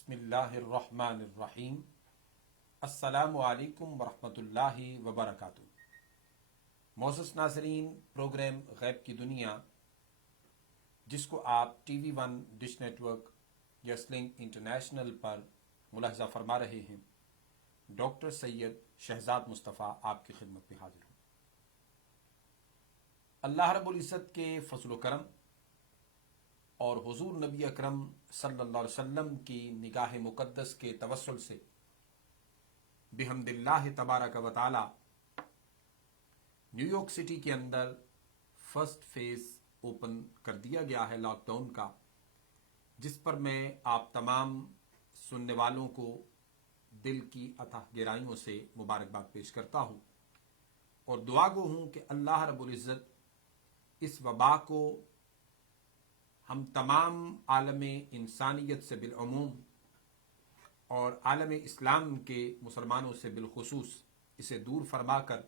بسم اللہ الرحمن الرحیم۔ السلام علیکم ورحمۃ اللہ وبرکاتہ۔ معزز ناظرین، پروگرام غیب کی دنیا جس کو آپ T V one dish network یا سلنگ انٹرنیشنل پر ملاحظہ فرما رہے ہیں، ڈاکٹر سید شہزاد مصطفیٰ آپ کی خدمت میں حاضر ہوں۔ اللہ رب العزت کے فضل و کرم اور حضور نبی اکرم صلی اللہ علیہ وسلم کی نگاہ مقدس کے توسل سے بحمد اللہ تبارک و تعالی نیو یارک سٹی کے اندر فرسٹ فیز اوپن کر دیا گیا ہے لاک ڈاؤن کا، جس پر میں آپ تمام سننے والوں کو دل کی اتھاہ گہرائیوں سے مبارکباد پیش کرتا ہوں اور دعا گو ہوں کہ اللہ رب العزت اس وبا کو ہم تمام عالم انسانیت سے بالعموم اور عالم اسلام کے مسلمانوں سے بالخصوص اسے دور فرما کر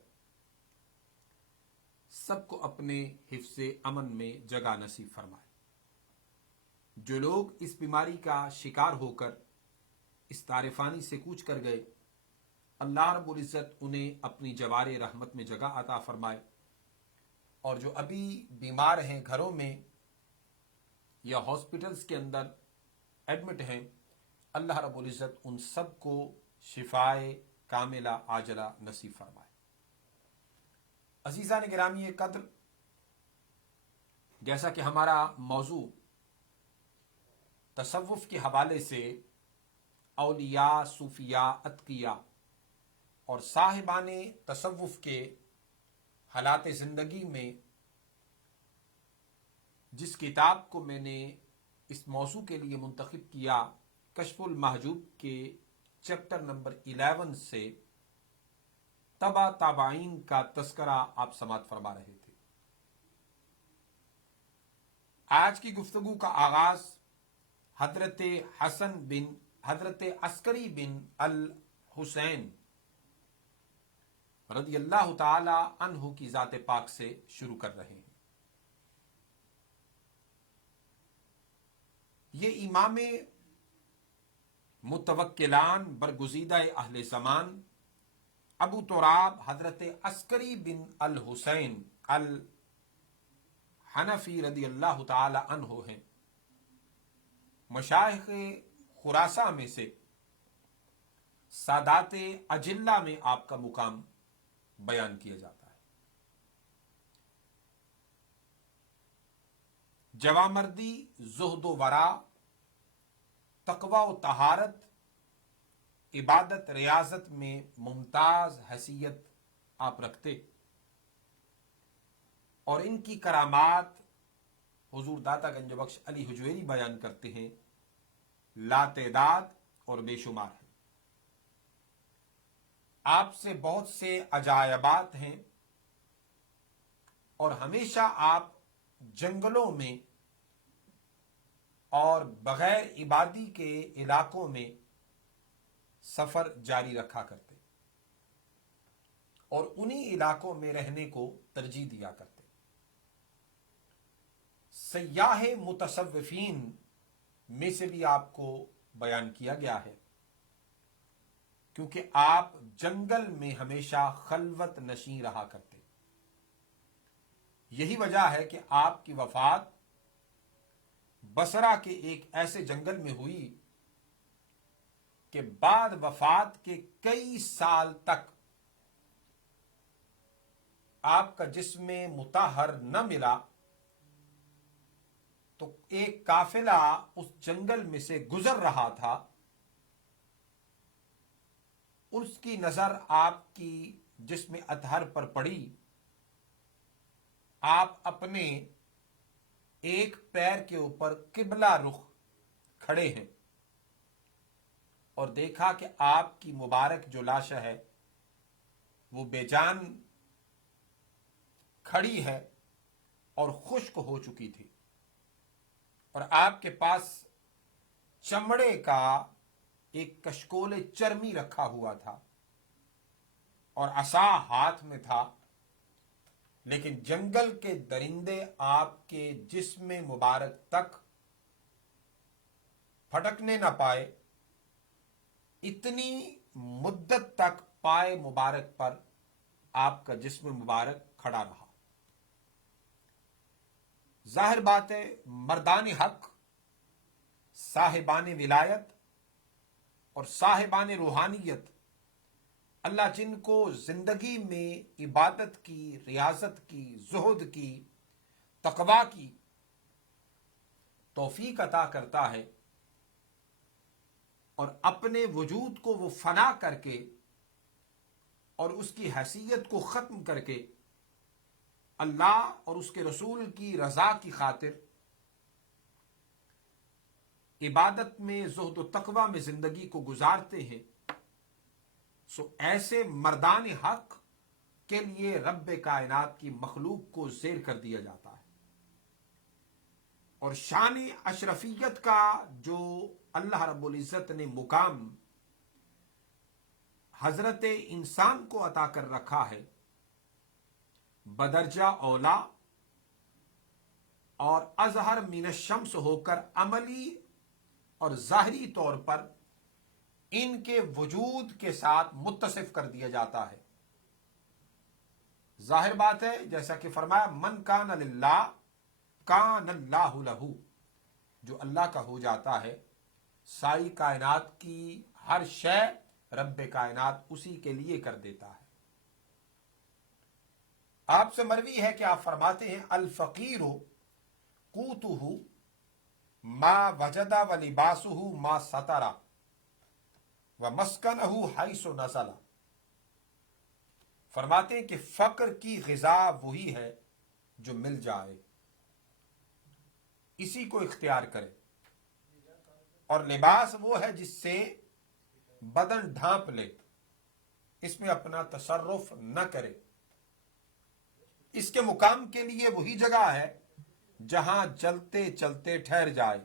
سب کو اپنے حفظ امن میں جگہ نصیب فرمائے۔ جو لوگ اس بیماری کا شکار ہو کر اس دار فانی سے کوچ کر گئے، اللہ رب العزت انہیں اپنی جوار رحمت میں جگہ عطا فرمائے، اور جو ابھی بیمار ہیں، گھروں میں یا ہاسپٹلز کے اندر ایڈمٹ ہیں، اللہ رب العزت ان سب کو شفائے کاملہ عاجلہ نصیب فرمائے۔ عزیزان گرامی قدر، جیسا کہ ہمارا موضوع تصوف کے حوالے سے اولیاء، صوفیاء، اتقیاء اور صاحبان تصوف کے حالات زندگی میں جس کتاب کو میں نے اس موضوع کے لیے منتخب کیا، کشف المحجوب کے چیپٹر نمبر 11 سے تبع تابعین کا تذکرہ آپ سماعت فرما رہے تھے۔ آج کی گفتگو کا آغاز حضرت عسکری بن الحسین رضی اللہ تعالی عنہ کی ذات پاک سے شروع کر رہے ہیں۔ یہ امام متوکلان برگزیدہ اہل زمان ابو تراب حضرت عسکری بن الحسین الحنفی رضی اللہ تعالی عنہ ہیں۔ مشائخ خراساں میں سے سادات اجلہ میں آپ کا مقام بیان کیا جاتا ہے۔ جوامردی، زہد و ورع، تقوی و طہارت، عبادت ریاضت میں ممتاز حیثیت آپ رکھتے، اور ان کی کرامات حضور داتا گنج بخش علی حجویری بیان کرتے ہیں، لا تعداد اور بے شمار ہیں۔ آپ سے بہت سے عجائبات ہیں، اور ہمیشہ آپ جنگلوں میں اور بغیر عبادی کے علاقوں میں سفر جاری رکھا کرتے اور انہی علاقوں میں رہنے کو ترجیح دیا کرتے۔ سیاح متصوفین میں سے بھی آپ کو بیان کیا گیا ہے، کیونکہ آپ جنگل میں ہمیشہ خلوت نشین رہا کرتے۔ یہی وجہ ہے کہ آپ کی وفات بصرہ کے ایک ایسے جنگل میں ہوئی کہ بعد وفات کے کئی سال تک آپ کا جسم مطہر نہ ملا، تو ایک قافلہ اس جنگل میں سے گزر رہا تھا، اس کی نظر آپ کی جسم اطہر پر پڑی۔ آپ اپنے ایک پیر کے اوپر قبلہ رخ کھڑے ہیں، اور دیکھا کہ آپ کی مبارک جو لاش ہے وہ بے جان کھڑی ہے اور خشک ہو چکی تھی، اور آپ کے پاس چمڑے کا ایک کشکول چرمی رکھا ہوا تھا اور عصا ہاتھ میں تھا، لیکن جنگل کے درندے آپ کے جسم مبارک تک پھٹکنے نہ پائے اتنی مدت تک پائے مبارک پر آپ کا جسم مبارک کھڑا رہا۔ ظاہر بات ہے مردان حق، صاحبان ولایت اور صاحبان روحانیت، اللہ جن کو زندگی میں عبادت کی، ریاضت کی، زہد کی، تقوی کی توفیق عطا کرتا ہے اور اپنے وجود کو وہ فنا کر کے اور اس کی حیثیت کو ختم کر کے اللہ اور اس کے رسول کی رضا کی خاطر عبادت میں، زہد و تقوی میں زندگی کو گزارتے ہیں، سو ایسے مردان حق کے لیے رب کائنات کی مخلوق کو زیر کر دیا جاتا ہے۔ اور شان اشرفیت کا جو اللہ رب العزت نے مقام حضرت انسان کو عطا کر رکھا ہے، بدرجہ اولا اور اظہر من الشمس ہو کر عملی اور ظاہری طور پر ان کے وجود کے ساتھ متصف کر دیا جاتا ہے۔ ظاہر بات ہے جیسا کہ فرمایا من کان للہ کان اللہ لہ، جو اللہ کا ہو جاتا ہے ساری کائنات کی ہر شے رب کائنات اسی کے لیے کر دیتا ہے۔ آپ سے مروی ہے کہ آپ فرماتے ہیں الفقیر قوتہ ما وجد ولباسہ ما ستر ومسکنہ حیث نزل، فرماتے ہیں کہ فقر کی غذا وہی ہے جو مل جائے، اسی کو اختیار کرے، اور لباس وہ ہے جس سے بدن ڈھانپ لے، اس میں اپنا تصرف نہ کرے۔ اس کے مقام کے لیے وہی جگہ ہے جہاں چلتے چلتے ٹھہر جائے،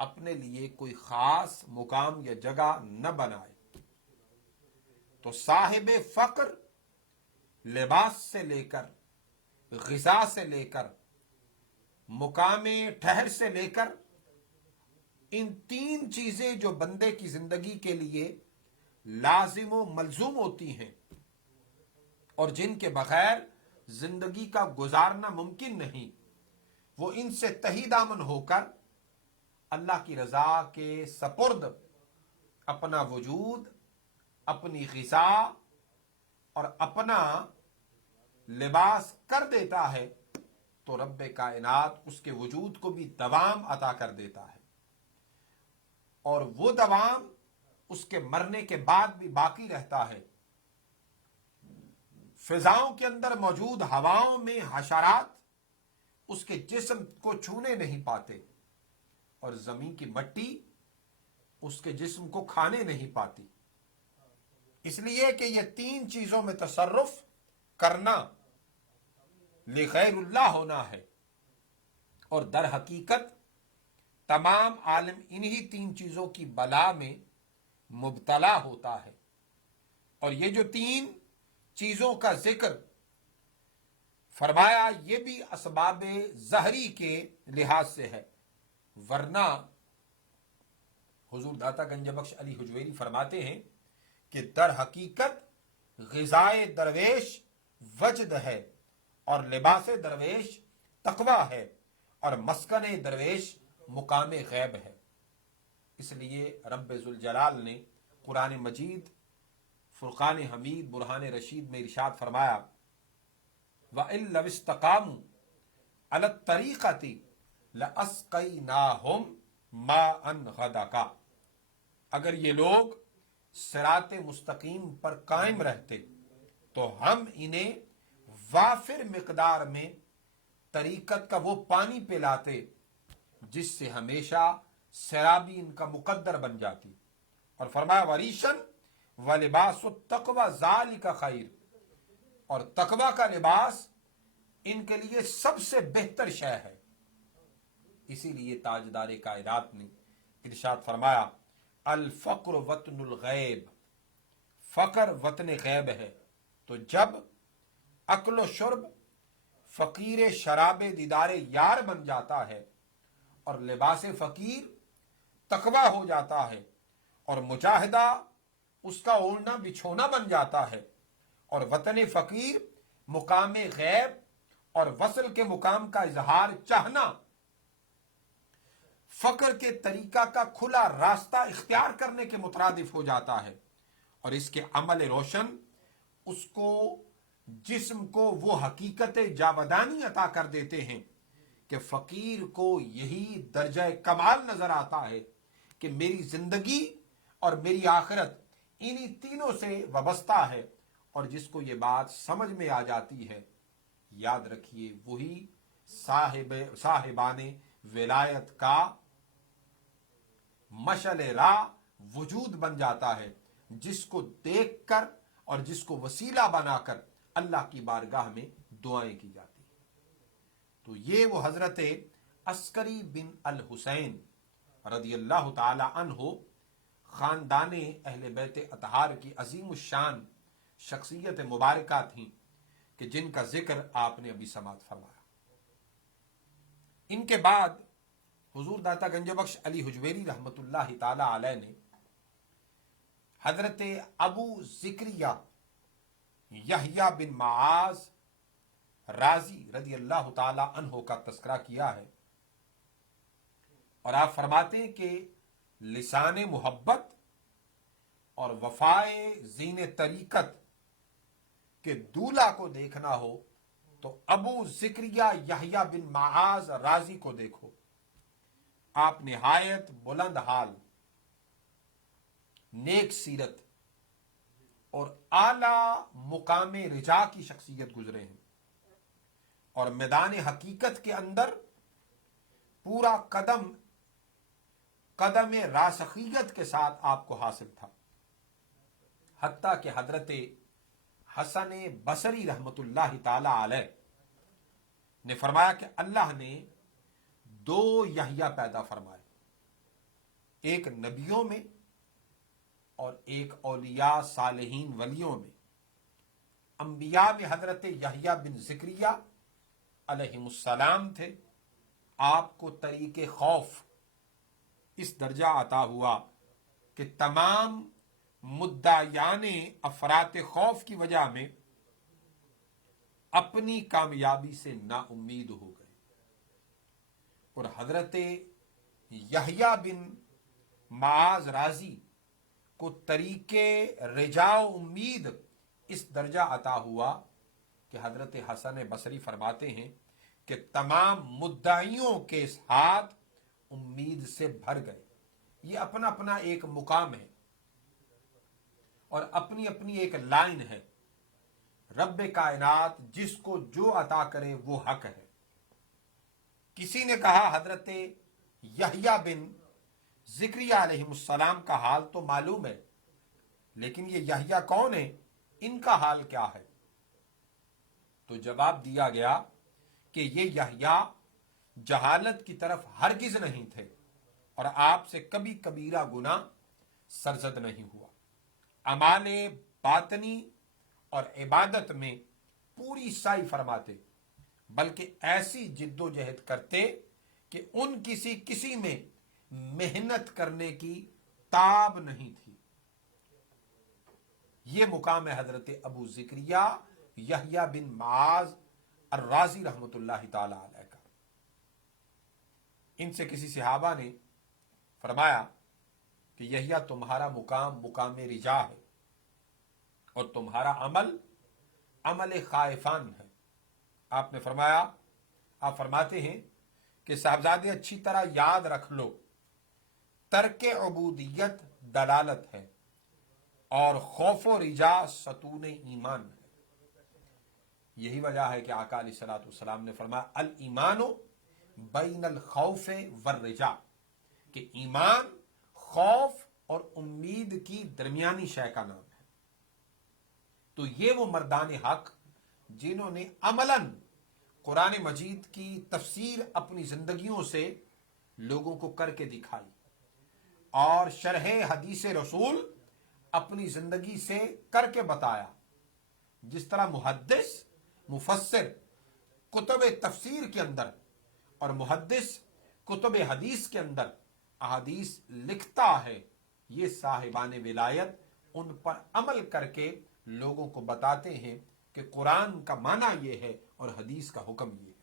اپنے لیے کوئی خاص مقام یا جگہ نہ بنائے۔ تو صاحب فقر لباس سے لے کر، غذا سے لے کر، مقام ٹھہر سے لے کر، ان تین چیزیں جو بندے کی زندگی کے لیے لازم و ملزوم ہوتی ہیں اور جن کے بغیر زندگی کا گزارنا ممکن نہیں، وہ ان سے تہی دامن ہو کر اللہ کی رضا کے سپرد اپنا وجود، اپنی غذا اور اپنا لباس کر دیتا ہے، تو رب کائنات اس کے وجود کو بھی دوام عطا کر دیتا ہے، اور وہ دوام اس کے مرنے کے بعد بھی باقی رہتا ہے۔ فضاؤں کے اندر موجود ہواؤں میں حشرات اس کے جسم کو چھونے نہیں پاتے، اور زمین کی مٹی اس کے جسم کو کھانے نہیں پاتی، اس لیے کہ یہ تین چیزوں میں تصرف کرنا لغیر اللہ ہونا ہے، اور در حقیقت تمام عالم انہی تین چیزوں کی بلا میں مبتلا ہوتا ہے۔ اور یہ جو تین چیزوں کا ذکر فرمایا یہ بھی اسباب ظہری کے لحاظ سے ہے، ورنہ حضور داتا گنج بخش علی حجویری فرماتے ہیں کہ در حقیقت غذائے درویش وجد ہے، اور لباس درویش تقوی ہے، اور مسکن درویش مقام غیب ہے۔ اس لیے رب ذوالجلال نے قرآن مجید فرقان حمید برہان رشید میں ارشاد فرمایا وَإِن لَّوِ اسْتَقَامُوا عَلَى الطَّرِيقَةِ لَأَسْقَيْنَاهُم مَّاءً غَدَقًا، اگر یہ لوگ صراط مستقیم پر قائم رہتے تو ہم انہیں وافر مقدار میں طریقت کا وہ پانی پلاتے جس سے ہمیشہ سیرابی ان کا مقدر بن جاتی۔ اور فرمایا وریشن وَلِبَاسُ التَّقْوَى ذَلِكَ خَيْرٌ، اور تقوی کا لباس ان کے لیے سب سے بہتر شے ہے۔ اسی لیے تاجدار کائنات نے ارشاد فرمایا الفقر وطن الغیب، فقر وطن غیب ہے۔ تو جب اکل و شرب فقیر شراب دیدار یار بن جاتا ہے اور لباس فقیر تقوی ہو جاتا ہے، اور مجاہدہ اس کا اوڑھنا بچھونا بن جاتا ہے، اور وطن فقیر مقام غیب اور وصل کے مقام کا اظہار چاہنا، فقر کے طریقہ کا کھلا راستہ اختیار کرنے کے مترادف ہو جاتا ہے، اور اس کے عمل روشن اس کو جسم کو وہ حقیقت جاودانی عطا کر دیتے ہیں کہ فقیر کو یہی درجہ کمال نظر آتا ہے کہ میری زندگی اور میری آخرت انہی تینوں سے وابستہ ہے، اور جس کو یہ بات سمجھ میں آ جاتی ہے، یاد رکھیے وہی صاحبان ولایت کا مشعل راہ وجود بن جاتا ہے، جس کو دیکھ کر اور جس کو وسیلہ بنا کر اللہ کی بارگاہ میں دعائیں کی جاتی ہیں۔ تو یہ وہ حضرت عسکری بن الحسین رضی اللہ تعالی عنہ خاندان اہل بیت اطہار کی عظیم الشان شخصیت مبارکہ تھیں کہ جن کا ذکر آپ نے ابھی سماعت فرمایا۔ ان کے بعد حضور داتا گنج بخش علی حجویری رحمۃ اللہ تعالی علیہ نے حضرت ابو زکریہ یحییٰ بن معاذ رازی رضی اللہ تعالی عنہ کا تذکرہ کیا ہے، اور آپ فرماتے ہیں کہ لسان محبت اور وفائے زین طریقت کے دولہا کو دیکھنا ہو تو ابو زکریہ یحییٰ بن معاذ رازی کو دیکھو۔ آپ نہایت بلند حال، نیک سیرت اور اعلی مقام رجا کی شخصیت گزرے ہیں، اور میدان حقیقت کے اندر پورا قدم قدم راسخیت کے ساتھ آپ کو حاصل تھا، حتیٰ کہ حضرت حسن بصری رحمت اللہ تعالی علیہ نے فرمایا کہ اللہ نے دو یحییٰ پیدا فرمائے، ایک نبیوں میں اور ایک اولیاء صالحین ولیوں میں۔ انبیاء میں حضرت یحییٰ بن زکریہ علیہ السلام تھے، آپ کو طریق خوف اس درجہ عطا ہوا کہ تمام مدعیان افراط خوف کی وجہ میں اپنی کامیابی سے نا امید ہو گئے، اور حضرت یحییٰ بن معاذ رازی کو طریق رجا و امید اس درجہ عطا ہوا کہ حضرت حسن بصری فرماتے ہیں کہ تمام مدعیوں کے ہاتھ امید سے بھر گئے۔ یہ اپنا اپنا ایک مقام ہے اور اپنی اپنی ایک لائن ہے، رب کائنات جس کو جو عطا کرے وہ حق ہے۔ کسی نے کہا حضرت یحییٰ بن زکریہ علیہ السلام کا حال تو معلوم ہے، لیکن یہ یحییٰ کون ہے، ان کا حال کیا ہے؟ تو جواب دیا گیا کہ یہ یحییٰ جہالت کی طرف ہرگز نہیں تھے، اور آپ سے کبھی کبیرہ گناہ سرزد نہیں ہوا، اعمال باطنی اور عبادت میں پوری سعی فرماتے، بلکہ ایسی جد و جہد کرتے کہ ان کسی میں محنت کرنے کی تاب نہیں تھی۔ یہ مقام ہے حضرت ابو زکریہ یحییٰ بن معاذ الرازی رحمت اللہ تعالی علیہ کا۔ ان سے کسی صحابہ نے فرمایا کہ یحییٰ تمہارا مقام رجا ہے، اور تمہارا عمل خائفان ہے۔ آپ نے فرمایا، آپ فرماتے ہیں کہ صاحبزادے اچھی طرح یاد رکھ لو، ترک عبودیت دلالت ہے، اور خوف و رجا ستون ایمان ہے۔ یہی وجہ ہے کہ آقا علیہ الصلوۃ والسلام نے فرمایا الایمان بین الخوف والرجا، کہ ایمان خوف اور امید کی درمیانی شے کا نام ہے۔ تو یہ وہ مردان حق جنہوں نے عملاً قرآن مجید کی تفسیر اپنی زندگیوں سے لوگوں کو کر کے دکھائی، اور شرح حدیث رسول اپنی زندگی سے کر کے بتایا۔ جس طرح محدث مفسر کتب تفسیر کے اندر اور محدث کتب حدیث کے اندر احادیث لکھتا ہے یہ صاحبان ولایت ان پر عمل کر کے لوگوں کو بتاتے ہیں کہ قرآن کا معنی یہ ہے اور حدیث کا حکم یہ ہے۔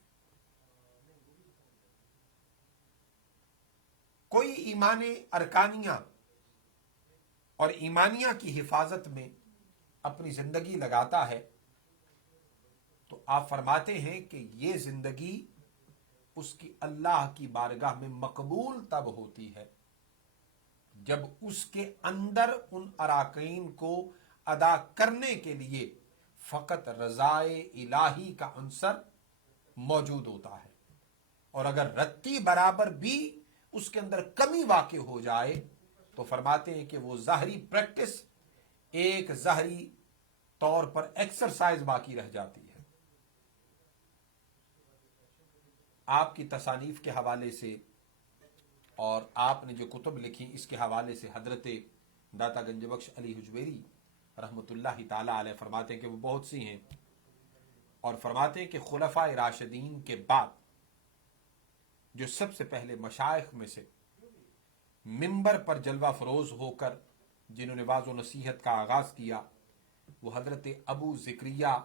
کوئی ایمان ارکانیہ اور ایمانیہ کی حفاظت میں اپنی زندگی لگاتا ہے تو آپ فرماتے ہیں کہ یہ زندگی اس کی اللہ کی بارگاہ میں مقبول تب ہوتی ہے جب اس کے اندر ان اراکین کو ادا کرنے کے لیے فقط رضائے الہی کا عنصر موجود ہوتا ہے، اور اگر رتی برابر بھی اس کے اندر کمی واقع ہو جائے تو فرماتے ہیں کہ وہ ظاہری پریکٹس ایک ظاہری طور پر ایکسرسائز باقی رہ جاتی ہے۔ آپ کی تصانیف کے حوالے سے اور آپ نے جو کتب لکھی اس کے حوالے سے حضرت داتا گنج بخش علی حجویری رحمۃ اللہ تعالی علیہ فرماتے ہیں کہ وہ بہت سی ہیں، اور فرماتے ہیں کہ خلفائے راشدین کے بعد جو سب سے پہلے مشائخ میں سے منبر پر جلوہ فروز ہو کر جنہوں نے واعظ و نصیحت کا آغاز کیا وہ حضرت ابو زکریا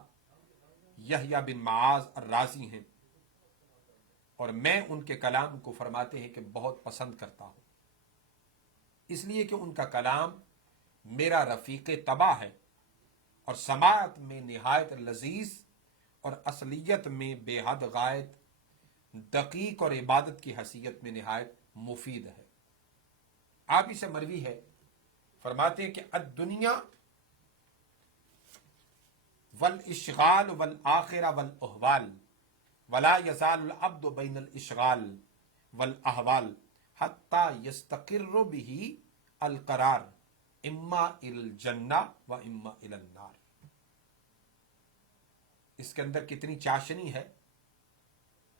یحییٰ بن معاذ الرازی ہیں، اور میں ان کے کلام کو فرماتے ہیں کہ بہت پسند کرتا ہوں، اس لیے کہ ان کا کلام میرا رفیق طبع ہے اور سماعت میں نہایت لذیذ اور اصلیت میں بے حد غایت دقیق اور عبادت کی حیثیت میں نہایت مفید ہے۔ آپ اسے مروی ہے، فرماتے ہیں کہ الدنیا والاشغال والآخرہ والاحوال ولا یزال العبد بین الاشغال والاحوال حتی یستقر به القرار اما الی الجنہ و اما الی النار۔ اس کے اندر کتنی چاشنی ہے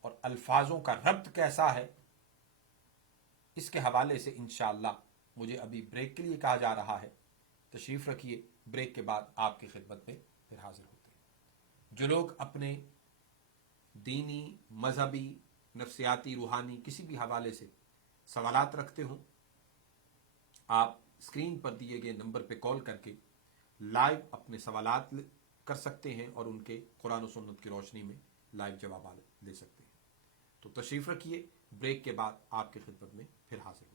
اور الفاظوں کا ربط کیسا ہے، اس کے حوالے سے انشاءاللہ مجھے ابھی بریک کے لیے کہا جا رہا ہے، تشریف رکھیے، بریک کے بعد آپ کی خدمت میں پھر حاضر ہوتے ہیں۔ جو لوگ اپنے دینی، مذہبی، نفسیاتی، روحانی کسی بھی حوالے سے سوالات رکھتے ہوں، آپ اسکرین پر دیے گئے نمبر پہ کال کر کے لائیو اپنے سوالات کر سکتے ہیں اور ان کے قرآن و سنت کی روشنی میں لائیو جوابات دے سکتے ہیں۔ تو تشریف رکھیے، بریک کے بعد آپ کی خدمت میں پھر حاضر ہوں۔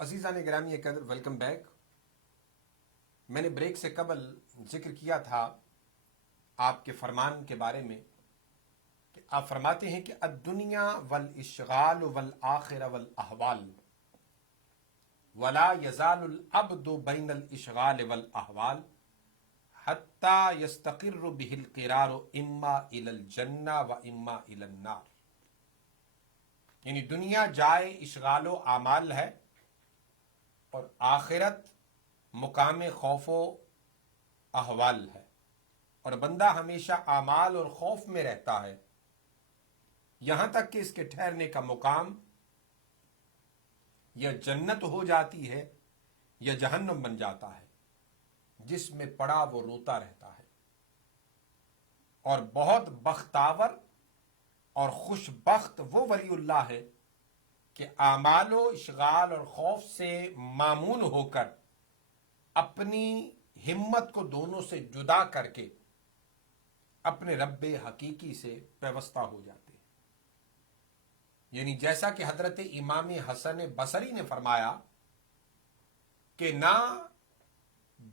عزیزان گرامی قدر، ویلکم بیک. میں نے بریک سے قبل ذکر کیا تھا آپ کے فرمان کے بارے میں کہ آپ فرماتے ہیں کہ الدنیا والاشغال والآخرہ والاحوال ولا يزال العبد بین الاشغال والاحوال حتی یستقر به القرار اما الى الجنہ و اما الى النار. یعنی دنیا جائے اشغال و اعمال ہے اور آخرت مقام خوف و احوال ہے، اور بندہ ہمیشہ اعمال اور خوف میں رہتا ہے یہاں تک کہ اس کے ٹھہرنے کا مقام یا جنت ہو جاتی ہے یا جہنم بن جاتا ہے، جس میں پڑا وہ روتا رہتا ہے. اور بہت بختاور اور خوش بخت وہ ولی اللہ ہے کہ اعمال و اشغال اور خوف سے مامون ہو کر اپنی ہمت کو دونوں سے جدا کر کے اپنے رب حقیقی سے پیوستہ ہو جاتے ہیں. یعنی جیسا کہ حضرت امام حسن بصری نے فرمایا کہ نہ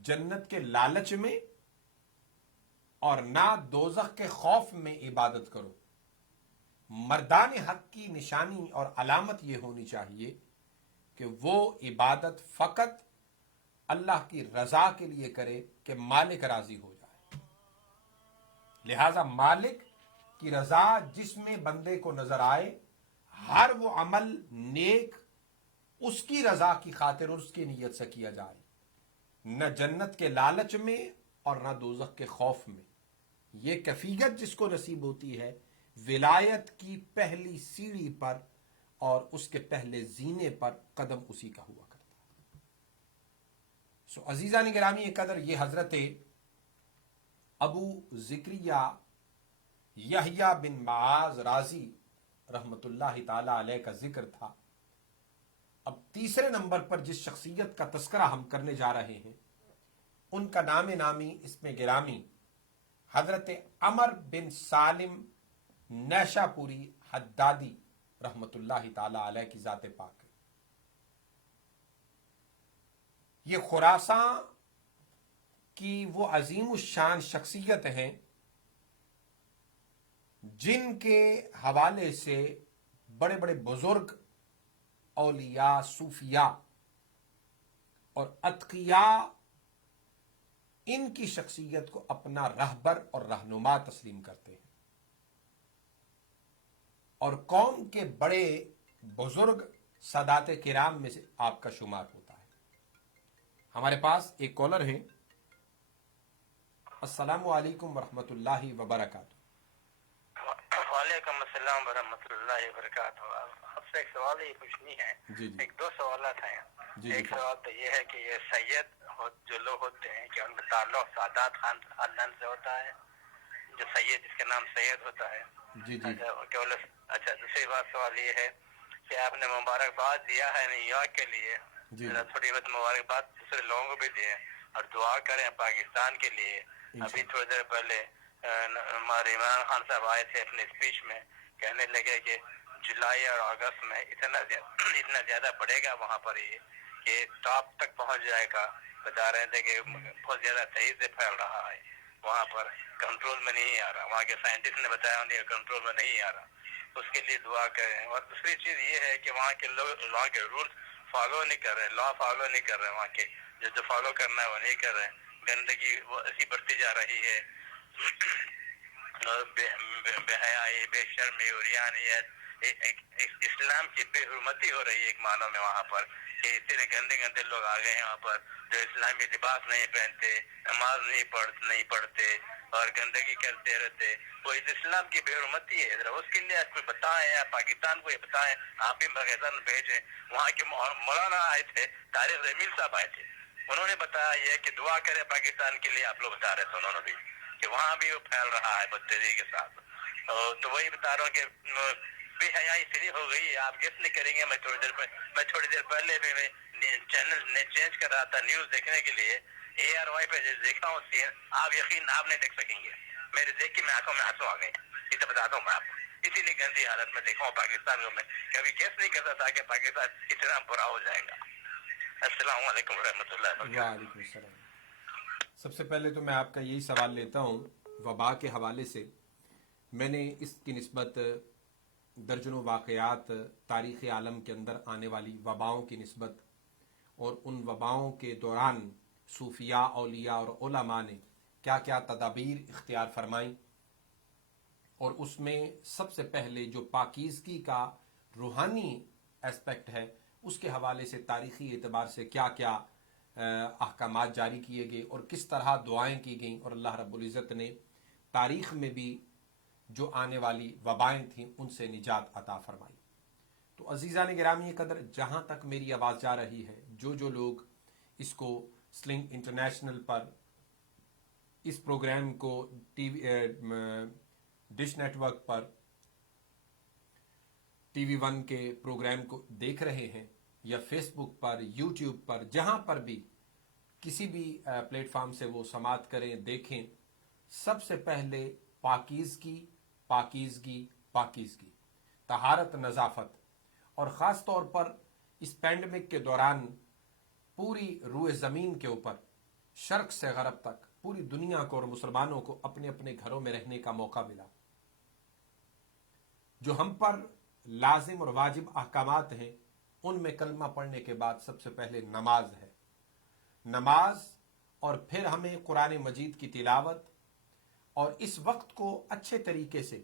جنت کے لالچ میں اور نہ دوزخ کے خوف میں عبادت کرو. مردان حق کی نشانی اور علامت یہ ہونی چاہیے کہ وہ عبادت فقط اللہ کی رضا کے لیے کرے کہ مالک راضی ہو جائے. لہذا مالک کی رضا جس میں بندے کو نظر آئے، ہر وہ عمل نیک اس کی رضا کی خاطر اور اس کی نیت سے کیا جائے، نہ جنت کے لالچ میں اور نہ دوزخ کے خوف میں. یہ کیفیت جس کو نصیب ہوتی ہے ولایت کی پہلی سیڑھی پر اور اس کے پہلے زینے پر قدم اسی کا ہوا کرتا ہے. سو عزیزان گرامی قدر، یہ حضرت ابو زکریہ یحییٰ بن معاذ رازی رحمت اللہ تعالی علیہ کا ذکر تھا. اب تیسرے نمبر پر جس شخصیت کا تذکرہ ہم کرنے جا رہے ہیں ان کا نام نامی اس میں گرامی حضرت عمر بن سالم نیشا پوری حدادی رحمت اللہ تعالی علیہ کی ذات پاک ہے. یہ خراساں کی وہ عظیم الشان شخصیت ہیں جن کے حوالے سے بڑے بڑے بزرگ اولیاء، صوفیاء اور اتقیاء ان کی شخصیت کو اپنا رہبر اور رہنما تسلیم کرتے ہیں، اور قوم کے بڑے بزرگ سادات کرام میں سے آپ کا شمار ہوتا ہے. ہمارے پاس ایک کالر ہیں. السلام علیکم ورحمۃ اللہ وبرکاتہ. وعلیکم السلام ورحمۃ اللہ وبرکاتہ. آپ سے ایک سوال ہی پوچھنی ہے. ایک دو سوالات ہیں. ایک سوال تو یہ ہے کہ یہ سید جو لوگ ہوتے ہیں کہ ان کا تعلق سادات خاندان سے ہوتا ہے، جو سید جس کا نام سید ہوتا ہے. اچھا دوسری بات سوال یہ ہے کہ آپ نے مبارکباد دیا ہے نیو یارک کے لیے، تھوڑی بہت مبارکباد دوسرے لوگوں کو بھی دیے اور دعا کریں پاکستان کے لیے. ابھی تھوڑی دیر پہلے ہمارے عمران خان صاحب آئے تھے اپنے اسپیچ میں، کہنے لگے کہ جولائی اور اگست میں اتنا زیادہ بڑھے گا وہاں پر یہ کہ ٹاپ تک پہنچ جائے گا. بتا رہے تھے کہ بہت زیادہ تیزی سے پھیل رہا ہے، وہاں پر کنٹرول میں نہیں آ رہا. وہاں کے سائنٹسٹ نے بتایا انہیں کنٹرول میں نہیں آ رہا. اس کے لیے دعا کریں. اور دوسری چیز یہ ہے کہ وہاں کے لوگ لا کے رولز فالو نہیں کر رہے، لا فالو نہیں کر رہے. وہاں کے جو فالو کرنا ہے وہ نہیں کر رہے. گندگی وہ ایسی بڑھتی جا رہی ہے، بے حیائی، بے شرمی، عریانیت، اسلام کی بے حرمتی ہو رہی ہے ایک معنوں میں وہاں پر، کہ اتنے گندے گندے لوگ آ گئے ہیں وہاں پر جو اسلامی لباس نہیں پہنتے، نماز نہیں پڑھتے اور گندگی کرتے رہتے. وہ اسلام کی بے حرمتی ہے. ذرا اس کے لیے آپ کو بتائیں، یا پاکستان کو یہ بتائیں. آپ بھی پاکستان بھیجیں. وہاں کے مولانا آئے تھے، طارق جمیل صاحب آئے تھے، انہوں نے بتایا یہ کہ دعا کرے پاکستان کے لیے. آپ لوگ بتا رہے تھے انہوں نے بھی کہ وہاں بھی وہ پھیل رہا ہے بدتیزی کے ساتھ. تو وہی بتا رہا ہوں کہ بے حیائی اتنی ہو گئی ہے، آپ گیس نہیں کریں گے. میں تھوڑی دیر پہلے بھی میں چینل نے چینج کر رہا تھا نیوز دیکھنے کے لیے، ARY پہ دیکھتا ہوں سین، آپ آپ نہیں دیکھ سکیں گے. میرے دیکھ کے آنکھوں میں آنسو آ گئے. یہ تو بتاتا ہوں میں آپ کو، اسی لیے گندی حالت میں دیکھا ہوں پاکستان کو. میں کبھی گیس نہیں کرتا تھا کہ پاکستان اتنا برا ہو جائے گا. السلام علیکم ورحمۃ اللہ وبرکاتہ۔ وعلیکم السلام۔ سب سے پہلے تو میں آپ کا یہی سوال لیتا ہوں وبا کے حوالے سے۔ میں نے اس کی نسبت درجنوں واقعات تاریخ عالم کے اندر آنے والی وباؤں کی نسبت اور ان وباؤں کے دوران صوفیاء، اولیاء اور علماء نے کیا کیا تدابیر اختیار فرمائیں، اور اس میں سب سے پہلے جو پاکیزگی کا روحانی اسپیکٹ ہے اس کے حوالے سے تاریخی اعتبار سے کیا کیا احکامات جاری کیے گئے اور کس طرح دعائیں کی گئیں، اور اللہ رب العزت نے تاریخ میں بھی جو آنے والی وبائیں تھیں ان سے نجات عطا فرمائی۔ تو عزیزان گرامی قدر، جہاں تک میری آواز جا رہی ہے، جو لوگ اس کو سلنگ انٹرنیشنل پر اس پروگرام کو TV dish network پر ٹی وی 1 کے پروگرام کو دیکھ رہے ہیں یا فیس بک پر، یوٹیوب پر، جہاں پر بھی کسی بھی پلیٹ فارم سے وہ سماعت کریں، دیکھیں، سب سے پہلے پاکیزگی پاکیزگی پاکیزگی، طہارت، نظافت، اور خاص طور پر اس پینڈمک کے دوران پوری روئے زمین کے اوپر شرق سے غرب تک پوری دنیا کو اور مسلمانوں کو اپنے اپنے گھروں میں رہنے کا موقع ملا۔ جو ہم پر لازم اور واجب احکامات ہیں ان میں کلمہ پڑھنے کے بعد سب سے پہلے نماز ہے۔ نماز، اور پھر ہمیں قرآن مجید کی تلاوت، اور اس وقت کو اچھے طریقے سے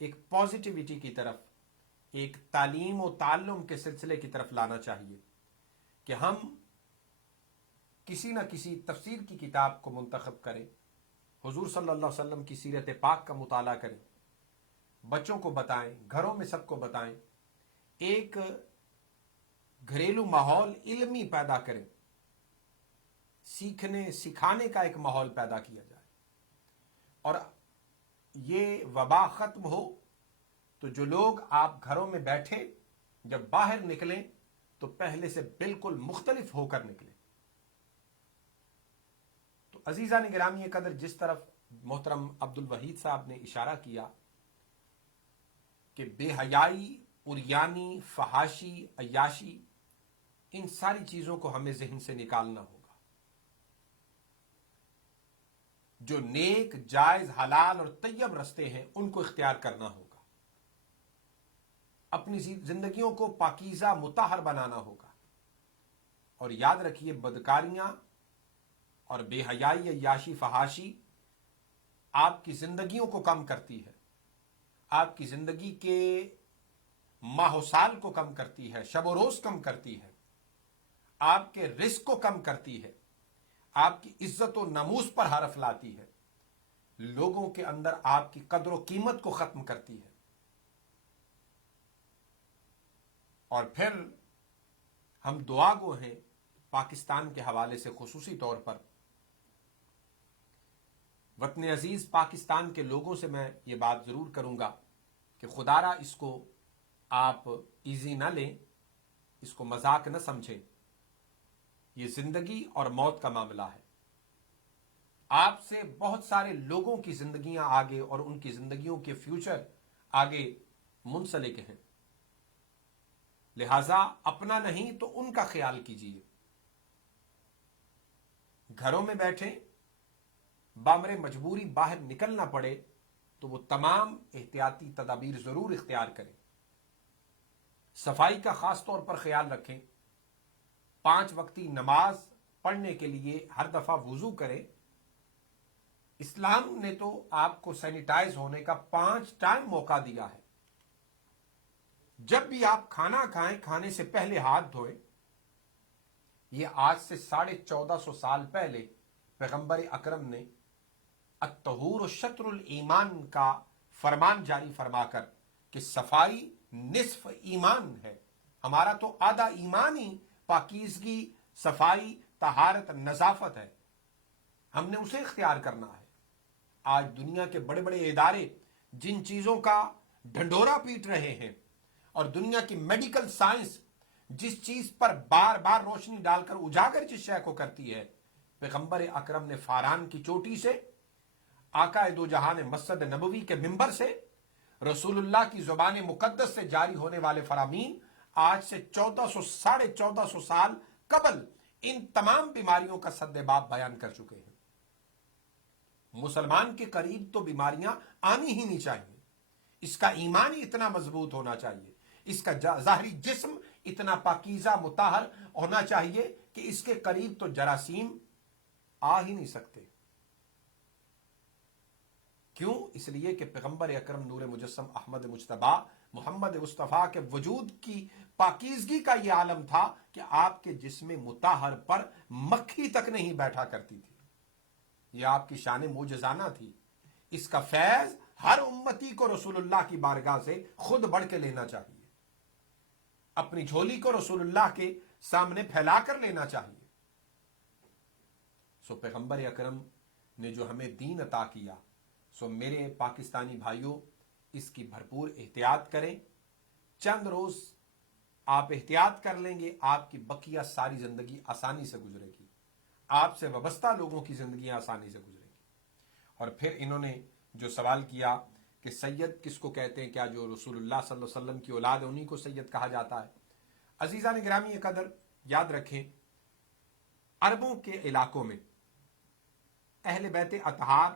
ایک پازیٹیوٹی کی طرف، ایک تعلیم و تعلم کے سلسلے کی طرف لانا چاہیے کہ ہم کسی نہ کسی تفسیر کی کتاب کو منتخب کریں، حضور صلی اللہ علیہ وسلم کی سیرت پاک کا مطالعہ کریں، بچوں کو بتائیں، گھروں میں سب کو بتائیں، ایک گھریلو ماحول علمی پیدا کریں، سیکھنے سکھانے کا ایک ماحول پیدا کیا جائے، اور یہ وبا ختم ہو تو جو لوگ آپ گھروں میں بیٹھے جب باہر نکلیں تو پہلے سے بالکل مختلف ہو کر نکلیں۔ تو عزیزان گرامی قدر، جس طرف محترم عبد الوحید صاحب نے اشارہ کیا کہ بے حیائی، عریانی، فحاشی، عیاشی، ان ساری چیزوں کو ہمیں ذہن سے نکالنا ہوگا۔ جو نیک، جائز، حلال اور طیب رستے ہیں ان کو اختیار کرنا ہوگا، اپنی زندگیوں کو پاکیزہ مطہر بنانا ہوگا، اور یاد رکھیے بدکاریاں اور بے حیائی، عیاشی، فحاشی آپ کی زندگیوں کو کم کرتی ہے، آپ کی زندگی کے ماہ و سال کو کم کرتی ہے، شب و روز کم کرتی ہے، آپ کے رزق کو کم کرتی ہے، آپ کی عزت و ناموس پر حرف لاتی ہے، لوگوں کے اندر آپ کی قدر و قیمت کو ختم کرتی ہے۔ اور پھر ہم دعا گو ہیں پاکستان کے حوالے سے، خصوصی طور پر وطن عزیز پاکستان کے لوگوں سے میں یہ بات ضرور کروں گا کہ خدا را اس کو آپ ایزی نہ لیں، اس کو مذاق نہ سمجھیں، یہ زندگی اور موت کا معاملہ ہے۔ آپ سے بہت سارے لوگوں کی زندگیاں آگے اور ان کی زندگیوں کے فیوچر آگے منسلک ہیں، لہذا اپنا نہیں تو ان کا خیال کیجیے۔ گھروں میں بیٹھیں، بامر مجبوری باہر نکلنا پڑے تو وہ تمام احتیاطی تدابیر ضرور اختیار کریں۔ صفائی کا خاص طور پر خیال رکھیں، 5 وقتی نماز پڑھنے کے لیے ہر دفعہ وضو کریں۔ اسلام نے تو آپ کو سینیٹائز ہونے کا 5 ٹائم موقع دیا ہے۔ جب بھی آپ کھانا کھائیں، کھانے سے پہلے ہاتھ دھوئیں۔ یہ آج سے 1450 سال پہلے پیغمبر اکرم نے الطہور شطر الایمان کا فرمان جاری فرما کر کہ صفائی نصف ایمان ہے، ہمارا تو آدھا ایمان ہی پاکیزگی، صفائی، طہارت، نظافت ہے، ہم نے اسے اختیار کرنا ہے۔ آج دنیا کے بڑے بڑے ادارے جن چیزوں کا ڈھنڈورا پیٹ رہے ہیں، اور دنیا کی میڈیکل سائنس جس چیز پر بار بار روشنی ڈال کر اجاگر جس شے کو کرتی ہے، پیغمبر اکرم نے فاران کی چوٹی سے، آقا دو جہان مسجد نبوی کے منبر سے، رسول اللہ کی زبان مقدس سے جاری ہونے والے فرامین آج سے 1400 سال قبل ان تمام بیماریوں کا سد باب بیان کر چکے ہیں۔ مسلمان کے قریب تو بیماریاں آنی ہی نہیں چاہیے، اس کا ایمان ہی اتنا مضبوط ہونا چاہیے، اس کا ظاہری جسم اتنا پاکیزہ مطہر ہونا چاہیے کہ اس کے قریب تو جراثیم آ ہی نہیں سکتے۔ کیوں؟ اس لیے کہ پیغمبر اکرم نور مجسم احمد مجتبی محمد مصطفیٰ کے وجود کی پاکیزگی کا یہ عالم تھا کہ آپ کے جسم مطہر پر مکھی تک نہیں بیٹھا کرتی تھی۔ یہ آپ کی شان معجزانہ تھی۔ اس کا فیض ہر امتی کو رسول اللہ کی بارگاہ سے خود بڑھ کے لینا چاہیے، اپنی جھولی کو رسول اللہ کے سامنے پھیلا کر لینا چاہیے۔ سو پیغمبر اکرم نے جو ہمیں دین عطا کیا، سو میرے پاکستانی بھائیوں اس کی بھرپور احتیاط کریں۔ چند روز آپ احتیاط کر لیں گے، آپ کی بقیہ ساری زندگی آسانی سے گزرے گی، آپ سے وابستہ لوگوں کی زندگیاں آسانی سے گزرے گی۔ اور پھر انہوں نے جو سوال کیا کہ سید کس کو کہتے ہیں، کیا جو رسول اللہ صلی اللہ علیہ وسلم کی اولاد ہے انہی کو سید کہا جاتا ہے؟ عزیزان گرامی قدر، یاد رکھیں عربوں کے علاقوں میں اہل بیت اطہار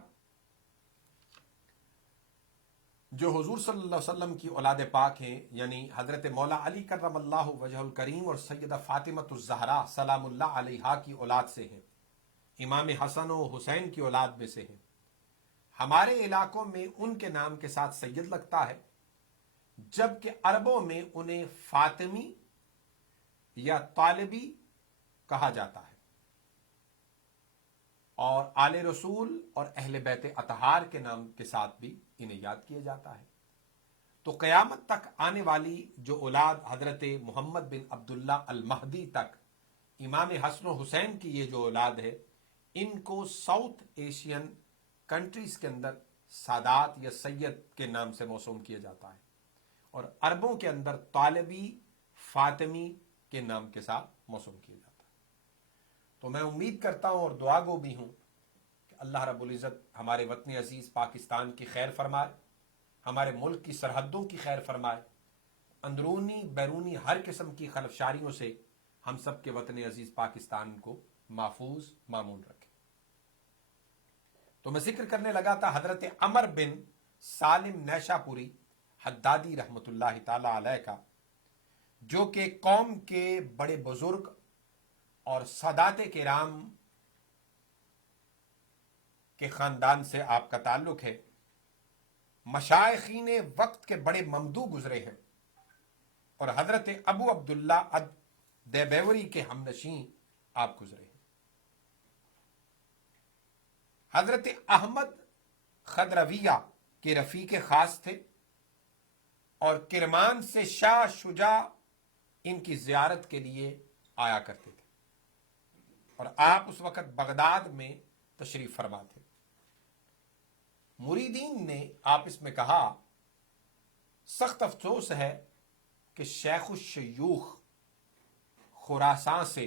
جو حضور صلی اللہ علیہ وسلم کی اولاد پاک ہیں، یعنی حضرت مولا علی کرم اللہ وجہ الکریم اور سیدہ فاطمۃ الزہرا سلام اللہ علیہا کی اولاد سے ہیں، امام حسن و حسین کی اولاد میں سے ہیں۔ ہمارے علاقوں میں ان کے نام کے ساتھ سید لگتا ہے، جبکہ عربوں میں انہیں فاطمی یا طالبی کہا جاتا ہے، اور آل رسول اور اہل بیت اطہار کے نام کے ساتھ بھی انہیں یاد کیا جاتا ہے۔ تو قیامت تک آنے والی جو اولاد حضرت محمد بن عبداللہ المہدی تک، امام حسن و حسین کی یہ جو اولاد ہے، ان کو ساؤتھ ایشین کنٹریز کے اندر سادات یا سید کے نام سے موسوم کیا جاتا ہے، اور عربوں کے اندر طالبی فاطمی کے نام کے ساتھ موسوم کیا جاتا ہے۔ تو میں امید کرتا ہوں اور دعا گو بھی ہوں کہ اللہ رب العزت ہمارے وطن عزیز پاکستان کی خیر فرمائے، ہمارے ملک کی سرحدوں کی خیر فرمائے، اندرونی بیرونی ہر قسم کی خلفشاریوں سے ہم سب کے وطن عزیز پاکستان کو محفوظ معمول رکھے۔ تو میں ذکر کرنے لگا تھا حضرت عمر بن سالم نیشا پوری حدادی رحمت اللہ تعالی علیہ کا، جو کہ قوم کے بڑے بزرگ اور سادات کرام کے خاندان سے آپ کا تعلق ہے، مشائخین وقت کے بڑے ممدو گزرے ہیں، اور حضرت ابو عبداللہ دیبیوری کے ہمنشین آپ گزرے ہیں۔ حضرت احمد خضرویہ کے رفیق خاص تھے، اور کرمان سے شاہ شجاع ان کی زیارت کے لیے آیا کرتے تھے، اور آپ اس وقت بغداد میں تشریف فرما تھے۔ مریدین نے آپس میں کہا، سخت افسوس ہے کہ شیخ الشیوخ خراسان سے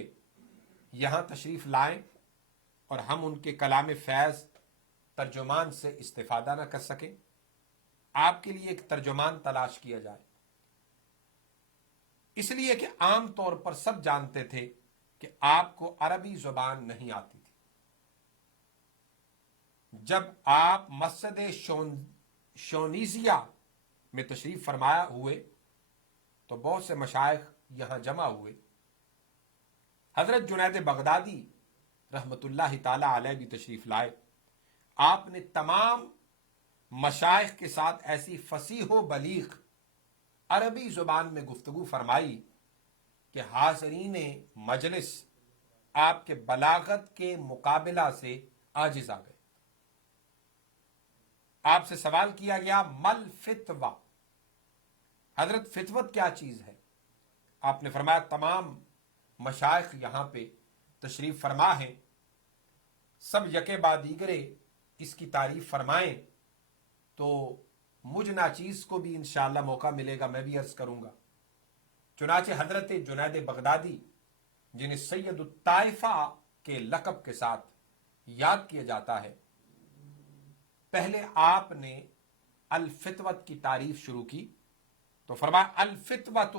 یہاں تشریف لائیں اور ہم ان کے کلام فیض ترجمان سے استفادہ نہ کر سکیں۔ آپ کے لیے ایک ترجمان تلاش کیا جائے، اس لیے کہ عام طور پر سب جانتے تھے کہ آپ کو عربی زبان نہیں آتی تھی۔ جب آپ مسجد شونیزیہ میں تشریف فرمایا ہوئے تو بہت سے مشائخ یہاں جمع ہوئے۔ حضرت جنید بغدادی رحمت اللہ تعالی علیہ بھی تشریف لائے۔ آپ نے تمام مشائخ کے ساتھ ایسی فصیح و بلیغ عربی زبان میں گفتگو فرمائی کہ حاضرین مجلس آپ کے بلاغت کے مقابلہ سے عاجز آ گئے۔ آپ سے سوال کیا گیا، مل فتوہ، حضرت فتوت کیا چیز ہے؟ آپ نے فرمایا تمام مشائخ یہاں پہ تشریف فرما ہیں، سب یکے بعد دیگرے اس کی تعریف فرمائیں تو مجھ ناچیز کو بھی انشاءاللہ موقع ملے گا، میں بھی عرض کروں گا۔ چنانچہ حضرت جنید بغدادی، جنہیں سید الطائفہ کے لقب کے ساتھ یاد کیا جاتا ہے، پہلے آپ نے الفتوت کی تعریف شروع کی تو فرمایا الفتوۃ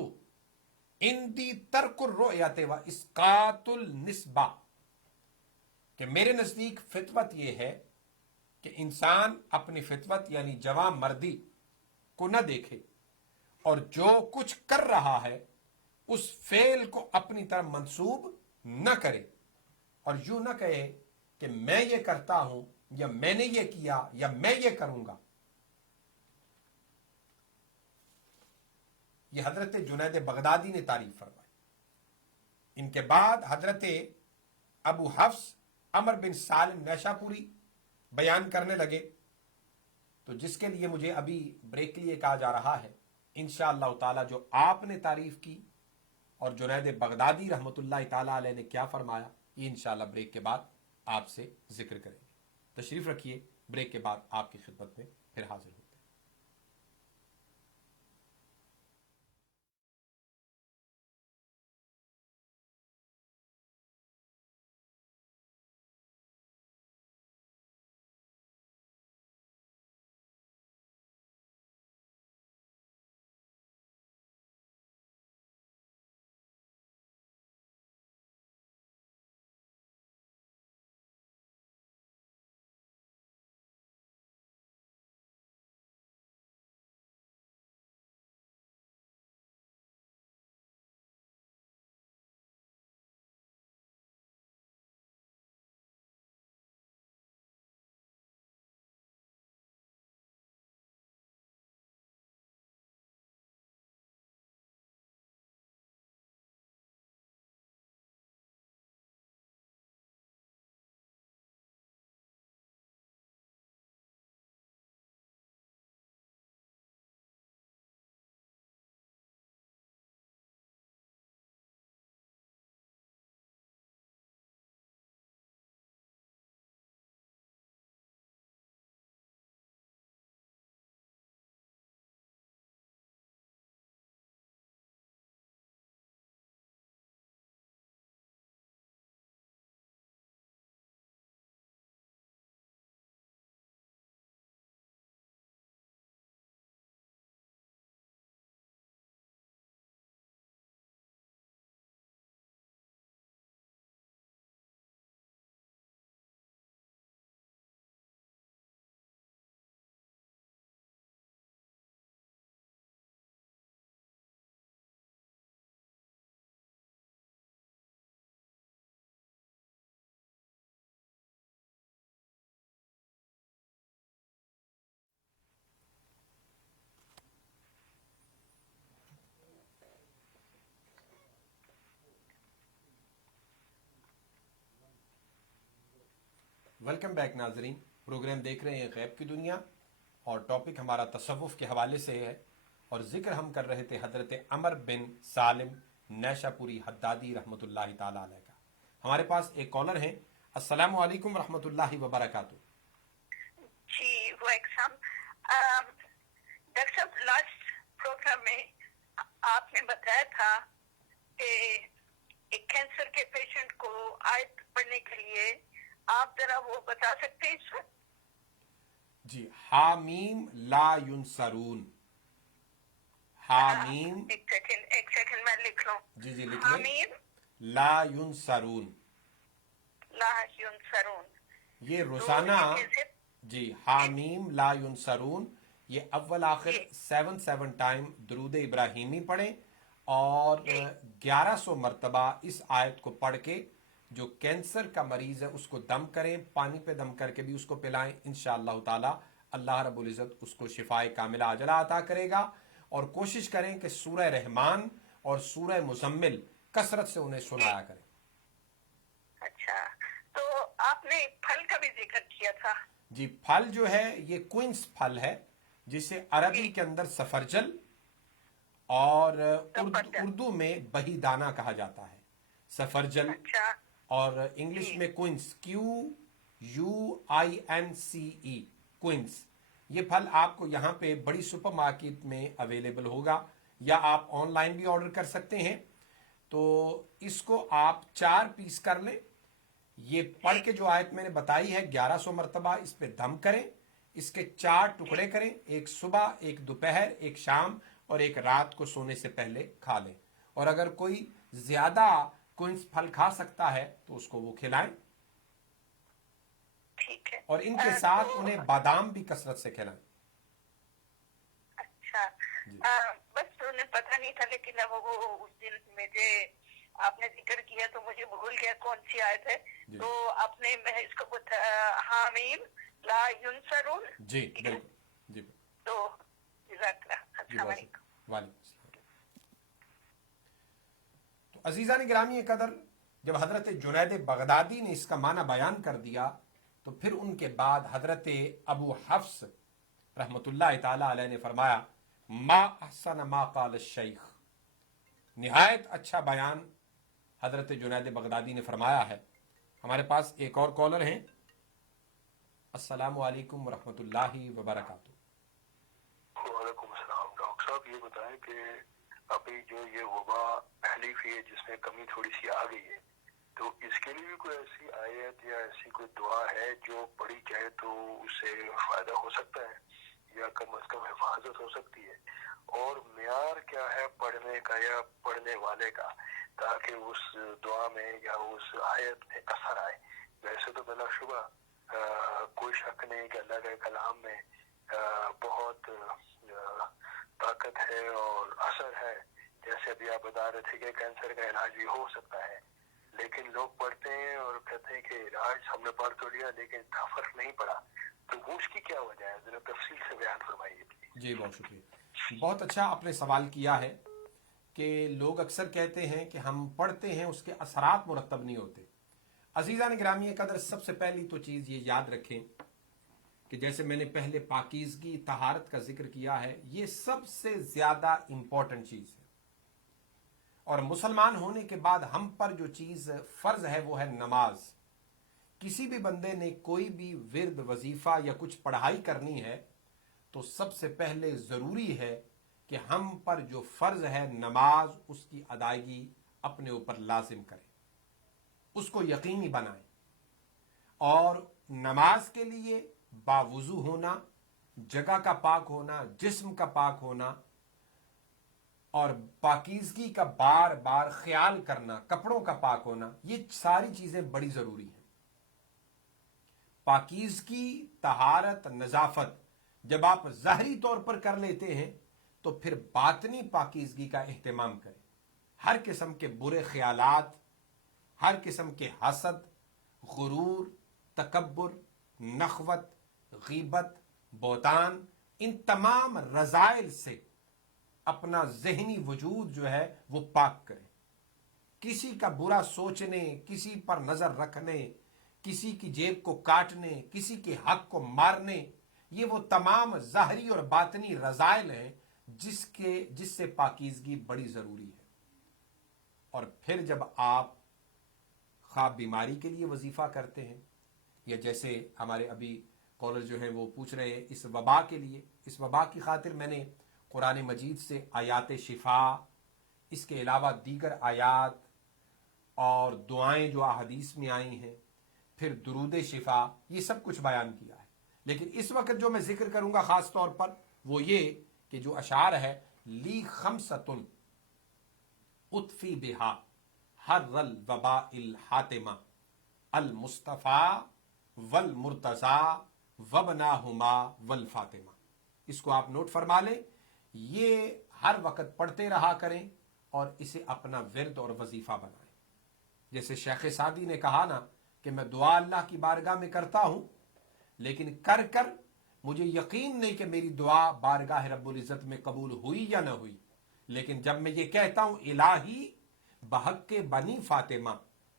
اندی ترک الرؤیت و اسقاط النسبہ، کہ میرے نزدیک فطرت یہ ہے کہ انسان اپنی فطرت یعنی جوان مردی کو نہ دیکھے، اور جو کچھ کر رہا ہے اس فعل کو اپنی طرف منسوب نہ کرے، اور یوں نہ کہے کہ میں یہ کرتا ہوں یا میں نے یہ کیا یا میں یہ کروں گا۔ یہ حضرت جنید بغدادی نے تعریف فرمائی۔ ان کے بعد حضرت ابو حفص عمر بن سالم نیشاپوری بیان کرنے لگے، تو جس کے لیے مجھے ابھی بریک کے لیے کہا جا رہا ہے، انشاءاللہ تعالی جو آپ نے تعریف کی اور جنید بغدادی رحمۃ اللہ تعالی علیہ نے کیا فرمایا، یہ انشاءاللہ بریک کے بعد آپ سے ذکر کریں گے۔ تشریف رکھیے، بریک کے بعد آپ کی خدمت میں پھر حاضر ہوتے ہیں۔ ویلکم بیک ناظرین، پروگرام دیکھ رہے ہیں غیب کی دنیا، اور ٹاپک ہمارا تصوف کے حوالے سے ہے، اور ذکر ہم کر رہے تھے حضرت عمر بن سالم نیشاپوری حدادی رحمۃ اللہ تعالی علیہ کا۔ ہمارے پاس ایک کالر ہیں۔ السلام علیکم ورحمۃ اللہ وبرکاتہ۔ جی وعلیکم۔ ڈاکٹر صاحب، لاسٹ پروگرام میں آپ نے بتایا تھا کہ ایک کینسر کے پیشنٹ کو آیت پڑھنے کے لیے آپ ذرا وہ بتا سکتے ہیں اس وقت؟ جی، حامیم لا ینصرون۔ حامیم، ایک سیکنڈ میں لکھ لوں۔ جی جی لکھ لیں۔ حامیم لا ینصرون، لا ینصرون، یہ روزانہ، جی حامیم لا ینصرون، یہ اول آخر 7 ٹائم درود ابراہیمی پڑھیں، اور 1100 مرتبہ اس آیت کو پڑھ کے جو کینسر کا مریض ہے اس کو دم کریں، پانی پہ دم کر کے بھی اس کو پلائیں، انشاءاللہ تعالی اللہ رب العزت اس کو شفائے کاملہ عاجلہ عطا کرے گا۔ اور کوشش کریں کہ سورہ رحمان اور سورہ مزمل کثرت سے انہیں سنایا کریں۔ اچھا، تو آپ نے پھل کا بھی ذکر کیا تھا۔ جی، پھل جو ہے یہ کوئنس پھل ہے، جسے عربی کے اندر سفرجل اور اردو میں بہی دانہ کہا جاتا ہے۔ سفرجل، اور انگلش میں کوئنس، QUINCE، کوئنس۔ یہ پھل آپ کو یہاں پہ بڑی سپر مارکیٹ میں اویلیبل ہوگا، یا آپ آن لائن بھی آرڈر کر سکتے ہیں۔ تو اس کو آپ 4 پیس کر لیں، یہ پڑھ کے جو آیت میں نے بتائی ہے 1100 مرتبہ اس پہ دم کریں، اس کے 4 ٹکڑے کریں، ایک صبح، ایک دوپہر، ایک شام، اور ایک رات کو سونے سے پہلے کھا لیں۔ اور اگر کوئی زیادہ کوئنس پھل کھا سکتا ہے تو اس کو وہ کھلائیں، ٹھیک ہے. اور ان کے ساتھ انہیں بادام بھی کثرت سے کھلائیں. اچھا. بس انہیں پتہ نہیں تھا، لیکن اب وہ اس دن مجھے آپ نے ذکر کیا تو مجھے بھول گیا کون سی آیت ہے. تو آپ نے اس کو حامیم لا ینصرون. جی بالکل. جی تو جزاک اللہ. السلام علیکم. وعلیکم السلام. تو عزیزان گرامی قدر، جب حضرت جنید بغدادی نے اس کا معنی بیان کر دیا تو پھر ان کے بعد حضرت ابو حفص رحمت اللہ تعالی علیہ نے فرمایا ما احسن ما قال الشیخ. نہایت اچھا بیان حضرت جنید بغدادی نے فرمایا ہے. ہمارے پاس ایک اور کالر ہیں. السلام علیکم ورحمۃ اللہ وبرکاتہ. وعلیکم السلام. ڈاکٹر صاحب یہ بتائیں کہ ابھی جو یہ وبا پھیلی ہوئی ہے جس میں کمی تھوڑی سی آ گئی ہے، تو اس کے لیے بھی کوئی ایسی آیت یا ایسی کوئی دعا ہے جو پڑھی جائے تو اس سے فائدہ ہو سکتا ہے یا کم از کم حفاظت ہو سکتی ہے؟ اور معیار کیا ہے پڑھنے کا یا پڑھنے والے کا، تاکہ اس دعا میں یا اس آیت میں اثر آئے؟ ویسے تو بلا شبہ کوئی شک نہیں کہ اللہ کے کلام میں بہت طاقت ہے اور اثر ہے. جیسے ابھی آپ بتا رہے تھے کہ کینسر کا علاج بھی ہو سکتا ہے، لیکن لوگ پڑھتے ہیں اور کہتے ہیں کہ علاج ہم نے پڑھ تو لیا لیکن فرق نہیں پڑا، تو وہ اس کی کیا وجہ ہے؟ ذرا تفصیل سے بیان فرمائیے. جی بہت شکریہ. بہت اچھا آپ نے سوال کیا ہے کہ لوگ اکثر کہتے ہیں کہ ہم پڑھتے ہیں اس کے اثرات مرتب نہیں ہوتے. عزیزان گرامی قدر، سب سے پہلی تو چیز یہ یاد رکھیں کہ جیسے میں نے پہلے پاکیزگی طہارت کا ذکر کیا ہے، یہ سب سے زیادہ امپورٹنٹ چیز ہے. اور مسلمان ہونے کے بعد ہم پر جو چیز فرض ہے وہ ہے نماز. کسی بھی بندے نے کوئی بھی ورد وظیفہ یا کچھ پڑھائی کرنی ہے تو سب سے پہلے ضروری ہے کہ ہم پر جو فرض ہے نماز، اس کی ادائیگی اپنے اوپر لازم کریں، اس کو یقینی بنائیں. اور نماز کے لیے باوضو ہونا، جگہ کا پاک ہونا، جسم کا پاک ہونا، اور پاکیزگی کا بار بار خیال کرنا، کپڑوں کا پاک ہونا، یہ ساری چیزیں بڑی ضروری ہیں. پاکیزگی، طہارت، نظافت جب آپ ظاہری طور پر کر لیتے ہیں تو پھر باطنی پاکیزگی کا اہتمام کریں. ہر قسم کے برے خیالات، ہر قسم کے حسد، غرور، تکبر، نخوت، غیبت، بہتان، ان تمام رذائل سے اپنا ذہنی وجود جو ہے وہ پاک کریں. کسی کا برا سوچنے، کسی پر نظر رکھنے، کسی کی جیب کو کاٹنے، کسی کے حق کو مارنے، یہ وہ تمام ظاہری اور باطنی رذائل ہیں جس سے پاکیزگی بڑی ضروری ہے. اور پھر جب آپ خواب بیماری کے لیے وظیفہ کرتے ہیں، یا جیسے ہمارے ابھی کالر جو ہیں وہ پوچھ رہے ہیں اس وبا کے لیے، اس وبا کی خاطر میں نے قرآن مجید سے آیات شفا، اس کے علاوہ دیگر آیات اور دعائیں جو احادیث میں آئی ہیں، پھر درود شفا، یہ سب کچھ بیان کیا ہے. لیکن اس وقت جو میں ذکر کروں گا خاص طور پر وہ یہ کہ جو اشعار ہے لی خمسۃ اطفی بہا حر الوباء الحاتمہ المصطفیٰ والمرتضیٰ وابناہما والفاطمہ. اس کو آپ نوٹ فرما لیں، یہ ہر وقت پڑھتے رہا کریں اور اسے اپنا ورد اور وظیفہ بنائیں. جیسے شیخ سعدی نے کہا نا کہ میں دعا اللہ کی بارگاہ میں کرتا ہوں، لیکن کر مجھے یقین نہیں کہ میری دعا بارگاہ رب العزت میں قبول ہوئی یا نہ ہوئی، لیکن جب میں یہ کہتا ہوں الہی بحق کے بنی فاطمہ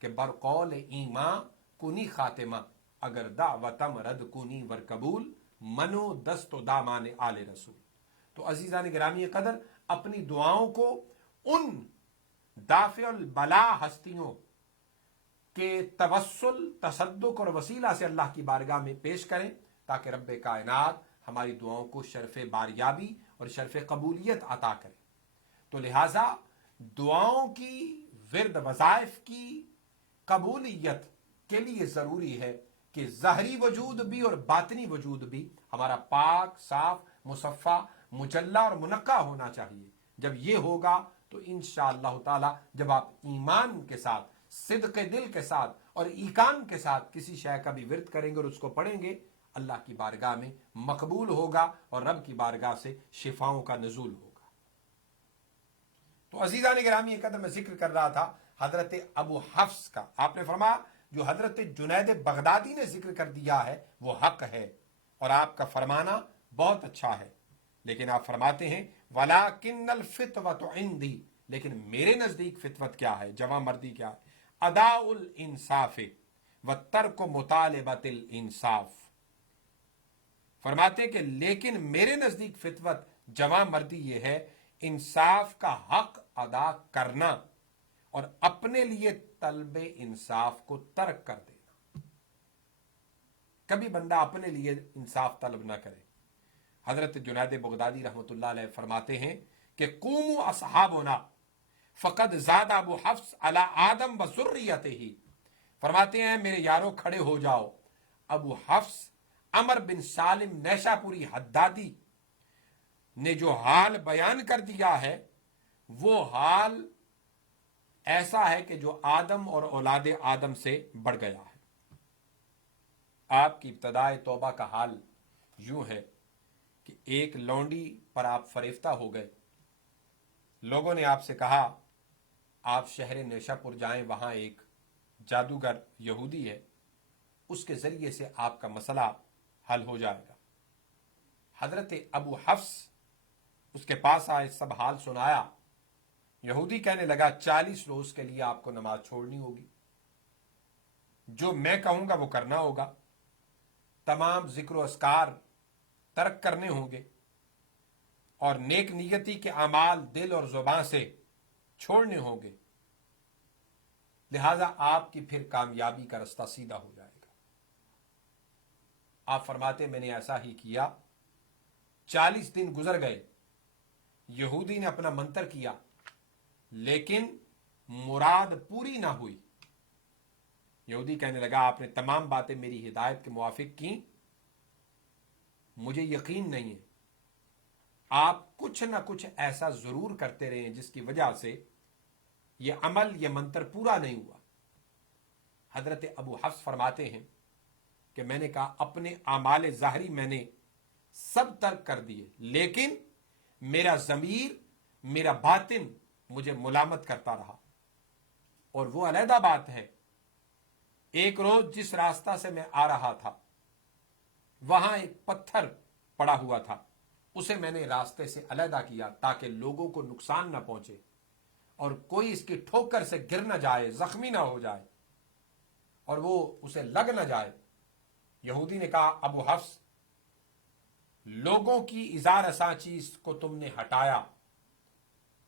کہ برقول ایماں کنی خاتمہ، اگر دعوتم رد کنی ور قبول منو دست و دامان آل رسول. تو عزیزان گرامی قدر، اپنی دعاؤں کو ان دافع البلا ہستیوں کے توسل، تصدق اور وسیلہ سے اللہ کی بارگاہ میں پیش کریں تاکہ رب کائنات ہماری دعاؤں کو شرف باریابی اور شرف قبولیت عطا کرے. تو لہٰذا دعاؤں کی، ورد وظائف کی قبولیت کے لیے ضروری ہے کہ ظاہری وجود بھی اور باطنی وجود بھی ہمارا پاک، صاف، مصفہ، مجلہ اور منقع ہونا چاہیے. جب یہ ہوگا تو انشاءاللہ تعالی جب آپ ایمان کے ساتھ، صدق دل کے ساتھ اور ایقان کے ساتھ کسی شے کا بھی ورد کریں گے اور اس کو پڑھیں گے، اللہ کی بارگاہ میں مقبول ہوگا اور رب کی بارگاہ سے شفاؤں کا نزول ہوگا۔ تو عزیزان گرامی، ایک قدر میں ذکر کر رہا تھا حضرت ابو حفص کا۔ آپ نے فرمایا جو حضرت جنید بغدادی نے ذکر کر دیا ہے وہ حق ہے اور آپ کا فرمانا بہت اچھا ہے، لیکن آپ فرماتے ہیں وَلَكِنَّ الْفِطْوَةُ عِنْدِي، لیکن میرے نزدیک فطرت کیا ہے، جواں مردی کیا ہے، اَدَاءُ الْإِنصَافِ وَتَرْكُ مُطَالَبَةِ الْإِنصَاف۔ فرماتے کہ لیکن میرے نزدیک فطرت، جواں مردی یہ ہے انصاف کا حق ادا کرنا اور اپنے لیے طلب انصاف کو ترک کر دینا۔ کبھی بندہ اپنے لیے انصاف طلب نہ کرے۔ حضرت جنید بغدادی رحمۃ اللہ علیہ فرماتے ہیں کہ قوموا اصحابنا فقد زاد ابو حفص علی آدم و ذریتہ، فرماتے ہیں میرے یارو کھڑے ہو جاؤ، ابو حفص عمر بن سالم نیشا پوری حدادی نے جو حال بیان کر دیا ہے وہ حال ایسا ہے کہ جو آدم اور اولاد آدم سے بڑھ گیا ہے۔ آپ کی ابتدائے توبہ کا حال یوں ہے کہ ایک لونڈی پر آپ فریفتہ ہو گئے، لوگوں نے آپ سے کہا آپ شہر نیشا پور جائیں، وہاں ایک جادوگر یہودی ہے، اس کے ذریعے سے آپ کا مسئلہ حل ہو جائے گا۔ حضرت ابو حفص اس کے پاس آئے، سب حال سنایا۔ یہودی کہنے لگا 40 روز کے لیے آپ کو نماز چھوڑنی ہوگی، جو میں کہوں گا وہ کرنا ہوگا، تمام ذکر و اذکار ترک کرنے ہوں گے اور نیک نیتی کے اعمال دل اور زبان سے چھوڑنے ہوں گے، لہذا آپ کی پھر کامیابی کا رستہ سیدھا ہو جائے گا۔ آپ فرماتے میں نے ایسا ہی کیا، 40 دن گزر گئے، یہودی نے اپنا منتر کیا لیکن مراد پوری نہ ہوئی۔ یہودی کہنے لگا آپ نے تمام باتیں میری ہدایت کے موافق کی، مجھے یقین نہیں ہے، آپ کچھ نہ کچھ ایسا ضرور کرتے رہے ہیں جس کی وجہ سے یہ عمل، یہ منتر پورا نہیں ہوا۔ حضرت ابو حفص فرماتے ہیں کہ میں نے کہا اپنے اعمال ظاہری میں نے سب ترک کر دیے، لیکن میرا ضمیر، میرا باطن مجھے ملامت کرتا رہا، اور وہ علیحدہ بات ہے۔ ایک روز جس راستہ سے میں آ رہا تھا وہاں ایک پتھر پڑا ہوا تھا، اسے میں نے راستے سے علیحدہ کیا تاکہ لوگوں کو نقصان نہ پہنچے اور کوئی اس کی ٹھوکر سے گر نہ جائے، زخمی نہ ہو جائے اور وہ اسے لگ نہ جائے۔ یہودی نے کہا ابو حفص، لوگوں کی ازار رساں چیز کو تم نے ہٹایا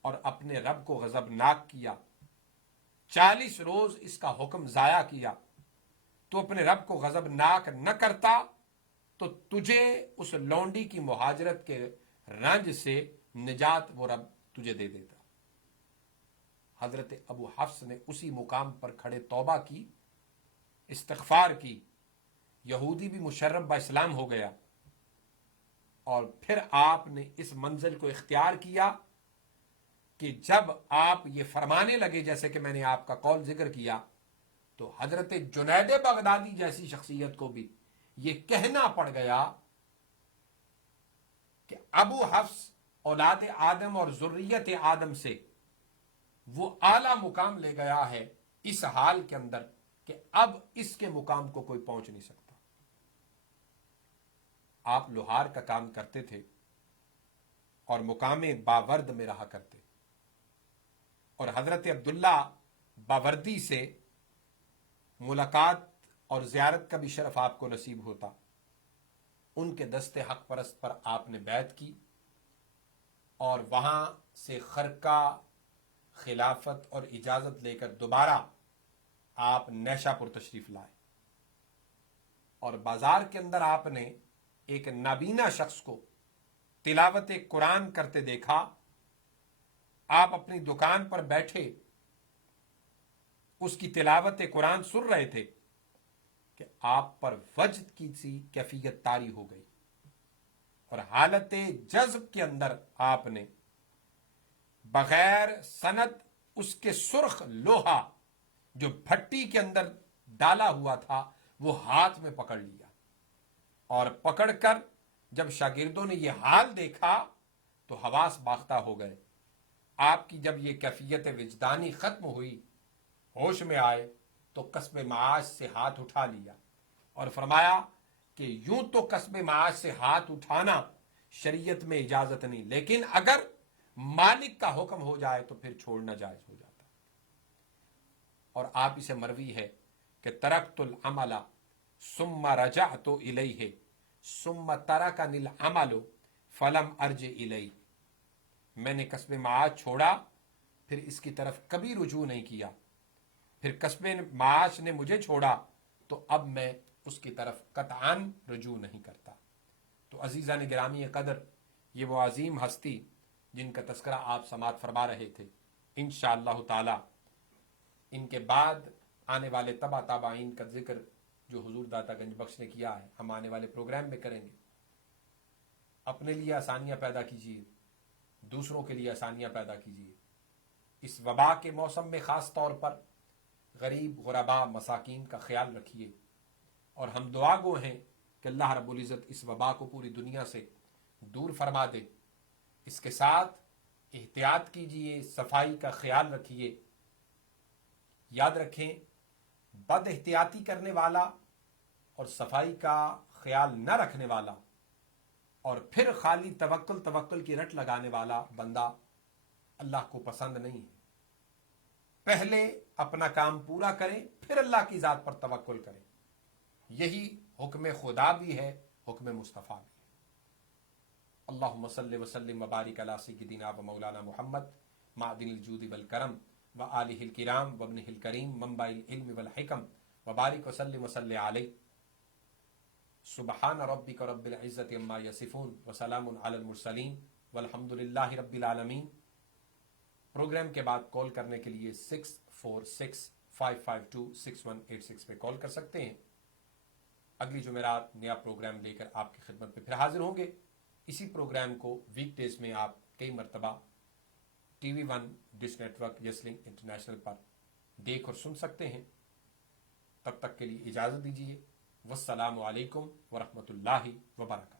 اور اپنے رب کو غضبناک کیا، 40 روز اس کا حکم ضائع کیا، تو اپنے رب کو غضبناک نہ کرتا تو تجھے اس لونڈی کی مہاجرت کے رنج سے نجات وہ رب تجھے دے دیتا۔ حضرت ابو حفص نے اسی مقام پر کھڑے توبہ کی، استغفار کی، یہودی بھی مشرف با اسلام ہو گیا، اور پھر آپ نے اس منزل کو اختیار کیا کہ جب آپ یہ فرمانے لگے جیسے کہ میں نے آپ کا قول ذکر کیا، تو حضرت جنید بغدادی جیسی شخصیت کو بھی یہ کہنا پڑ گیا کہ ابو حفص اولاد آدم اور ذریت آدم سے وہ اعلیٰ مقام لے گیا ہے اس حال کے اندر کہ اب اس کے مقام کو کوئی پہنچ نہیں سکتا۔ آپ لوہار کا کام کرتے تھے اور مقام باورد میں رہا کرتے، اور حضرت عبداللہ باوردی سے ملاقات اور زیارت کا بھی شرف آپ کو نصیب ہوتا۔ ان کے دست حق پرست پر آپ نے بیعت کی اور وہاں سے خرقہ، خلافت اور اجازت لے کر دوبارہ آپ نیشا پور تشریف لائے، اور بازار کے اندر آپ نے ایک نابینا شخص کو تلاوت قرآن کرتے دیکھا۔ آپ اپنی دکان پر بیٹھے اس کی تلاوت قرآن سن رہے تھے کہ آپ پر وجد کی سی کیفیت طاری ہو گئی، اور حالت جذب کے اندر آپ نے بغیر سند اس کے سرخ لوہا جو بھٹی کے اندر ڈالا ہوا تھا وہ ہاتھ میں پکڑ لیا، اور پکڑ کر جب شاگردوں نے یہ حال دیکھا تو حواس باختہ ہو گئے۔ آپ کی جب یہ کیفیت وجدانی ختم ہوئی، ہوش میں آئے تو کسب معاش سے ہاتھ اٹھا لیا اور فرمایا کہ یوں تو کسب معاش سے ہاتھ اٹھانا شریعت میں اجازت نہیں، لیکن اگر مالک کا حکم ہو جائے تو پھر چھوڑنا جائز ہو جاتا۔ اور آپ اسے مروی ہے کہ ترکت العمل ثم رجعت الیہ ثم ترکنی العمل فلم ارجع الیہ، میں نے کسب معاش چھوڑا پھر اس کی طرف کبھی رجوع نہیں کیا، پھر کسب معاش نے مجھے چھوڑا تو اب میں اس کی طرف قطعاً رجوع نہیں کرتا۔ تو عزیزان گرامی قدر، یہ وہ عظیم ہستی جن کا تذکرہ آپ سماعت فرما رہے تھے، انشاءاللہ تعالی ان کے بعد آنے والے تبع تابعین کا ذکر جو حضور داتا گنج بخش نے کیا ہے ہم آنے والے پروگرام میں کریں گے۔ اپنے لیے آسانیاں پیدا کیجیے، دوسروں کے لیے آسانیاں پیدا کیجیے۔ اس وبا کے موسم میں خاص طور پر غریب غربا مساکین کا خیال رکھیے، اور ہم دعا گو ہیں کہ اللہ رب العزت اس وبا کو پوری دنیا سے دور فرما دے۔ اس کے ساتھ احتیاط کیجیے، صفائی کا خیال رکھیے۔ یاد رکھیں، بد احتیاطی کرنے والا اور صفائی کا خیال نہ رکھنے والا اور پھر خالی توکل کی رٹ لگانے والا بندہ اللہ کو پسند نہیں ہے۔ پہلے اپنا کام پورا کریں، پھر اللہ کی ذات پر توکل کریں۔ یہی حکم خدا بھی ہے، حکم مصطفیٰ بھی ہے۔ اللہم صلی وسلم وبارک علی سیدنا و مولانا محمد معدن الجود والکرم وآلہ الکرام وابنہ الکریم منبع العلم والحکم وبارک وسلم وصلی علیہ۔ سبحان ربک رب العزت عما یصفون وسلام علی المرسلین والحمد للہ رب العالمین۔ پروگرام کے بعد کال کرنے کے لیے 646-552-6186 پہ کال کر سکتے ہیں۔ اگلی جمعرات نیا پروگرام لے کر آپ کی خدمت پہ پھر حاضر ہوں گے۔ اسی پروگرام کو ویک ڈیز میں آپ کئی مرتبہ TV 1 dish network Sling international پر دیکھ اور سن سکتے ہیں۔ تب تک کے لیے اجازت دیجیے۔ والسلام علیکم ورحمۃ اللہ وبرکاتہ۔